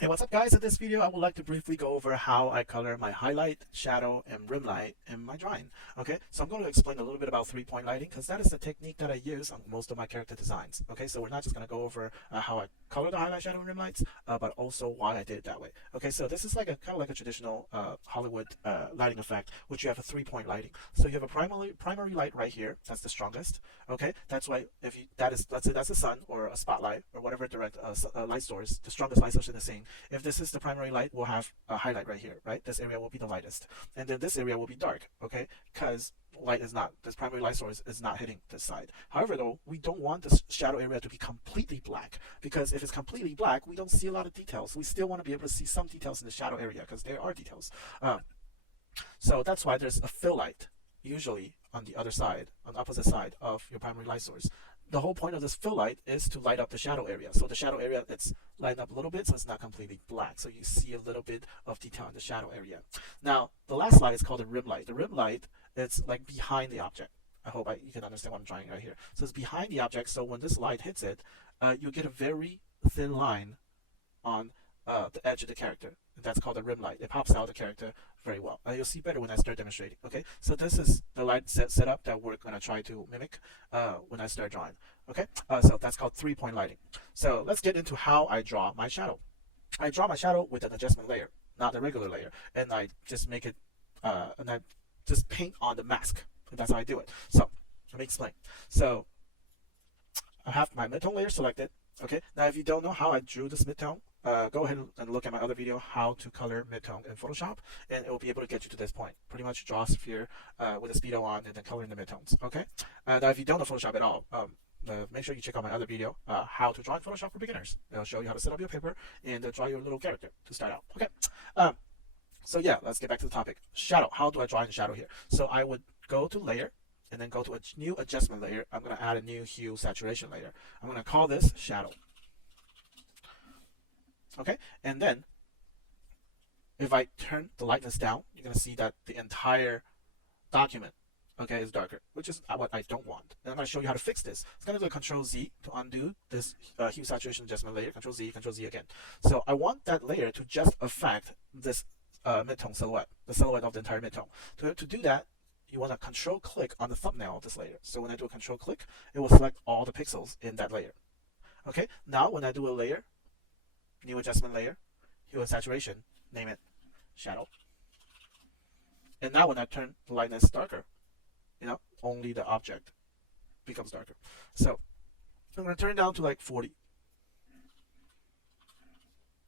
Hey, what's up guys? In this video I would like to briefly go over how I color my highlight, shadow, and rim light in my drawing. Okay, so I'm going to explain a little bit about three-point lighting because that is the technique that I use on most of my character designs. Okay, so we're not just going to go over how I color the highlight, shadow, and rim lights, but also why I did it that way. Okay, so this is like a kind of like a traditional Hollywood lighting effect, which you have a three-point lighting. So you have a primary light right here, that's the strongest. Okay, that's why if you that is, let's say that's the sun or a spotlight or whatever direct light source, the strongest light source in the scene. If this is the primary light, we'll have a highlight right here, right? This area will be the lightest. And then this area will be dark, okay? Because this primary light source is not hitting this side. However, though, we don't want this shadow area to be completely black because if it's completely black, we don't see a lot of details. We still want to be able to see some details in the shadow area because there are details. So that's why there's a fill light, usually on the other side, on the opposite side of your primary light source. The whole point of this fill light is to light up the shadow area. So the shadow area, it's lighting up a little bit, so it's not completely black. So you see a little bit of detail in the shadow area. Now, the last light is called the rim light. The rim light, it's like behind the object. I hope you can understand what I'm drawing right here. So it's behind the object, so when this light hits it, you get a very thin line on the edge of the character. That's called the rim light. It pops out the character very well. You'll see better when I start demonstrating. Okay, so this is the light setup that we're going to try to mimic when I start drawing. Okay, so that's called three-point lighting. So let's get into how I draw my shadow. I draw my shadow with an adjustment layer, not the regular layer, and I just make it, and I just paint on the mask. That's how I do it. So let me explain. So I have my midtone layer selected. Okay, now if you don't know how I drew this midtone, go ahead and look at my other video, how to color midtone in Photoshop, and it will be able to get you to this point. Pretty much draw a sphere with a speedo on and then color in the midtones. Okay, now if you don't know Photoshop at all, make sure you check out my other video, how to draw in Photoshop for beginners. It'll show you how to set up your paper and draw your little character to start out. Okay, so yeah, let's get back to the topic. Shadow. How do I draw in shadow here? So I would go to layer and then go to a new adjustment layer. I'm going to add a new hue saturation layer. I'm going to call this shadow. Okay, and then if I turn the lightness down, you're going to see that the entire document, okay, is darker, which is what I don't want. And I'm going to show you how to fix this. It's going to do a Control Z to undo this hue saturation adjustment layer, Control Z again. So I want that layer to just affect this midtone silhouette, the silhouette of the entire midtone. To do that, you want to control click on the thumbnail of this layer. So when I do a control click, it will select all the pixels in that layer. Okay, now when I do a layer, new adjustment layer, hue and saturation, name it shadow. And now when I turn the lightness darker, only the object becomes darker. So I'm going to turn it down to like 40.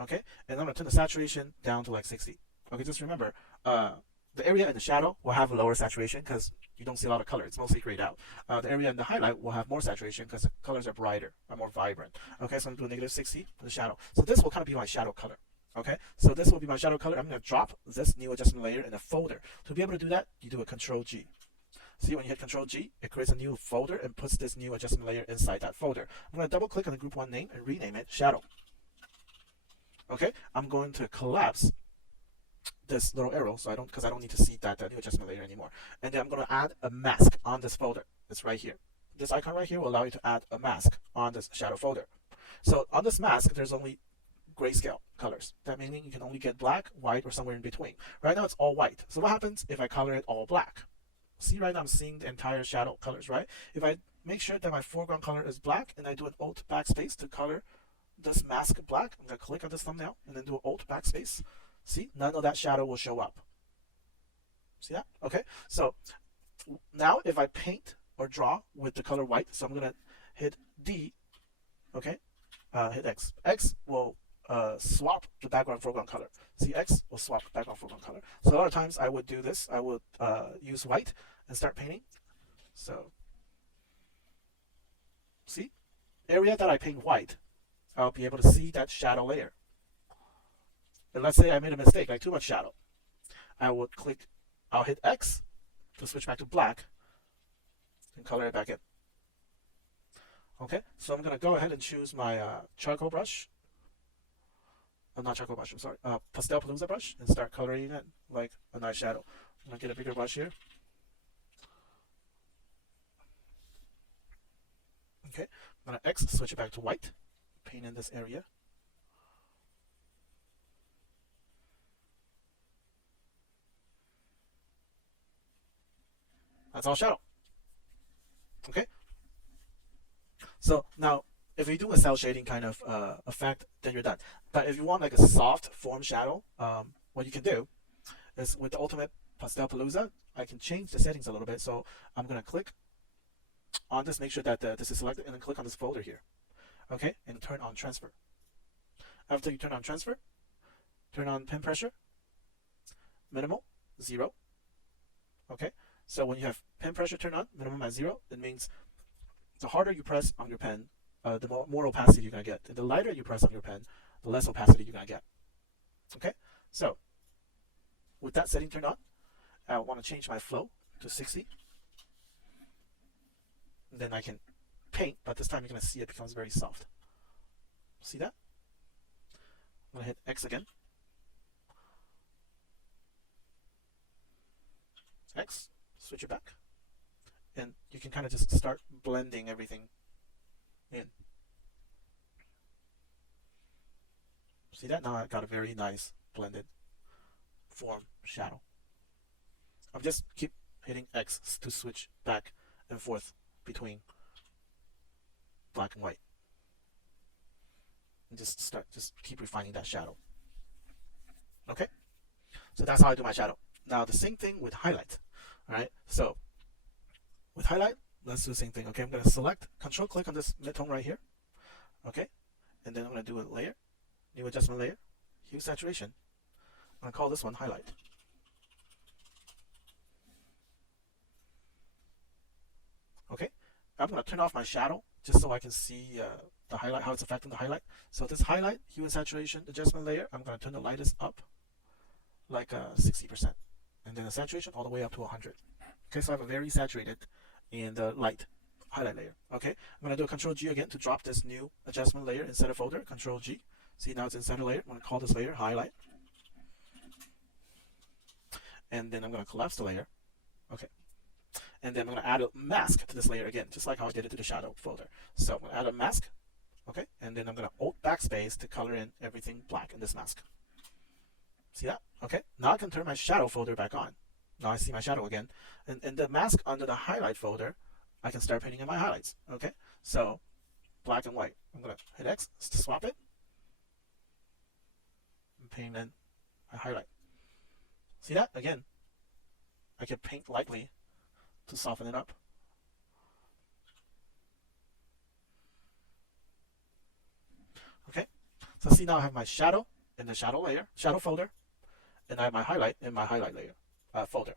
Okay, and I'm going to turn the saturation down to like 60. Okay, just remember, the area in the shadow will have a lower saturation because you don't see a lot of color. It's mostly grayed out. The area in the highlight will have more saturation because the colors are brighter, are more vibrant. Okay, so I'm going to do a -60 for the shadow. So this will kind of be my shadow color. Okay, so this will be my shadow color. I'm going to drop this new adjustment layer in a folder. To be able to do that, you do a Control G. See, when you hit Control G, it creates a new folder and puts this new adjustment layer inside that folder. I'm going to double click on the group 1 name and rename it shadow. Okay, I'm going to collapse this little arrow so because I don't need to see that new adjustment layer anymore. And then I'm going to add a mask on this folder. It's right here. This icon right here will allow you to add a mask on this shadow folder. So on this mask, there's only grayscale colors. That meaning you can only get black, white, or somewhere in between. Right now it's all white. So what happens if I color it all black? See, right now I'm seeing the entire shadow colors, right? If I make sure that my foreground color is black and I do an Alt backspace to color this mask black, I'm going to click on this thumbnail and then do an Alt backspace. See, none of that shadow will show up. See that? Okay, so now if I paint or draw with the color white, so I'm going to hit D, okay, hit X. X will swap the background foreground color. See, X will swap background foreground color. So a lot of times I would do this. I would use white and start painting. So, see, area that I paint white, I'll be able to see that shadow layer. And let's say I made a mistake, like too much shadow. I'll hit X to switch back to black and color it back in. Okay, so I'm going to go ahead and choose my charcoal brush. Not charcoal brush, I'm sorry. Pastel Palooza brush and start coloring it like a nice shadow. I'm going to get a bigger brush here. Okay, I'm going to X, switch it back to white. Paint in this area. That's all shadow. Okay. So now, if you do a cell shading kind of effect, then you're done. But if you want like a soft form shadow, what you can do is with the Ultimate Pastel Palooza, I can change the settings a little bit. So I'm gonna click on this, make sure that this is selected, and then click on this folder here. Okay, and turn on transfer. After you turn on transfer, turn on pen pressure, minimal, 0. Okay, so when you have pen pressure turned on, minimum at 0, it means the harder you press on your pen, the more opacity you're gonna get. And the lighter you press on your pen, the less opacity you're gonna get. Okay, so with that setting turned on, I want to change my flow to 60. And then I can paint, but this time you're gonna see it becomes very soft. See that? I'm gonna hit X again. X, switch it back, and you can kind of just start blending everything in. See that? Now I've got a very nice blended form shadow. I'll just keep hitting X to switch back and forth between black and white, and just keep refining that shadow. Okay, so that's how I do my shadow. Now the same thing with highlight. All right, so with highlight, let's do the same thing. Okay, I'm going to select, control click on this midtone right here. Okay, and then I'm going to do a layer, new adjustment layer, hue saturation. I'm going to call this one highlight. Okay, I'm going to turn off my shadow just so I can see the highlight, how it's affecting the highlight. So this highlight, hue and saturation adjustment layer, I'm going to turn the lightest up like 60%. And then the saturation all the way up to 100. Okay, so I have a very saturated and light highlight layer. Okay, I'm going to do a Control G again to drop this new adjustment layer inside a folder. Control G. See, now it's inside a layer. I'm going to call this layer highlight. And then I'm going to collapse the layer. Okay. And then I'm going to add a mask to this layer again, just like how I did it to the shadow folder. So I'm going to add a mask. Okay, and then I'm going to Alt Backspace to color in everything black in this mask. See that? Okay, now I can turn my shadow folder back on. Now I see my shadow again. And the mask under the highlight folder, I can start painting in my highlights. Okay, so black and white. I'm going to hit X to swap it. And paint in my highlight. See that? Again, I can paint lightly to soften it up. Okay, so see now I have my shadow in the shadow layer, shadow folder, and I have my highlight in my highlight layer folder.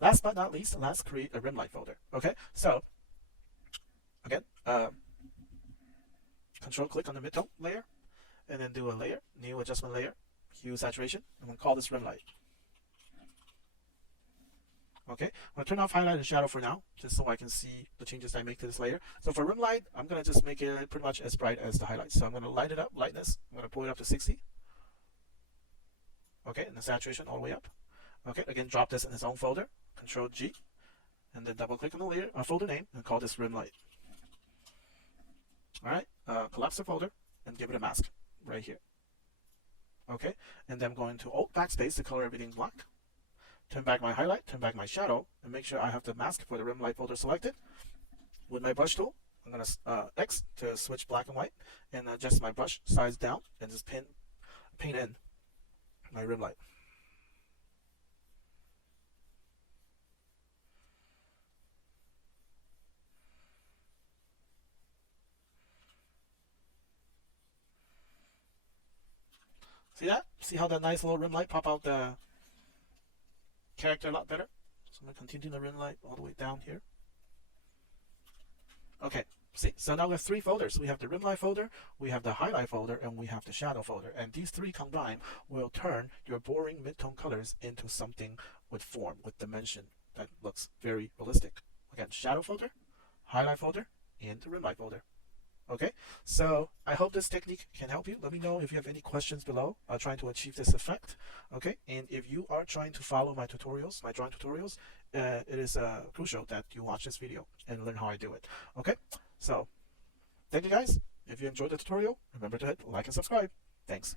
Last but not least, let's create a Rimlight folder. Okay, so again, Control click on the midtone layer, and then do a layer, new adjustment layer, hue saturation. I'm going to call this Rimlight. Okay, I'm going to turn off highlight and shadow for now, just so I can see the changes I make to this layer. So for Rimlight, I'm going to just make it pretty much as bright as the highlight. So I'm going to light it up, lightness. I'm going to pull it up to 60. Okay, and the saturation all the way up. Okay, again, drop this in its own folder. Control G, and then double click on the layer, folder name, and call this Rimlight. All right, collapse the folder and give it a mask right here. Okay, and then I'm going to Alt Backspace to color everything black. Turn back my highlight, turn back my shadow, and make sure I have the mask for the Rimlight folder selected. With my brush tool, I'm going to X to switch black and white, and adjust my brush size down, and just paint in my Rimlight. See that? See how that nice little rim light pop out the character a lot better? So I'm going to continue the rim light all the way down here. Okay, see, so now we have 3 folders. We have the rim light folder, we have the highlight folder, and we have the shadow folder. And these 3 combined will turn your boring midtone colors into something with form, with dimension that looks very realistic. Again, shadow folder, highlight folder, and the rim light folder. Okay, so I hope this technique can help you. Let me know if you have any questions below trying to achieve this effect. Okay, and if you are trying to follow my tutorials, my drawing tutorials, it is crucial that you watch this video and learn how I do it. Okay, so thank you guys. If you enjoyed the tutorial, remember to hit like and subscribe. Thanks.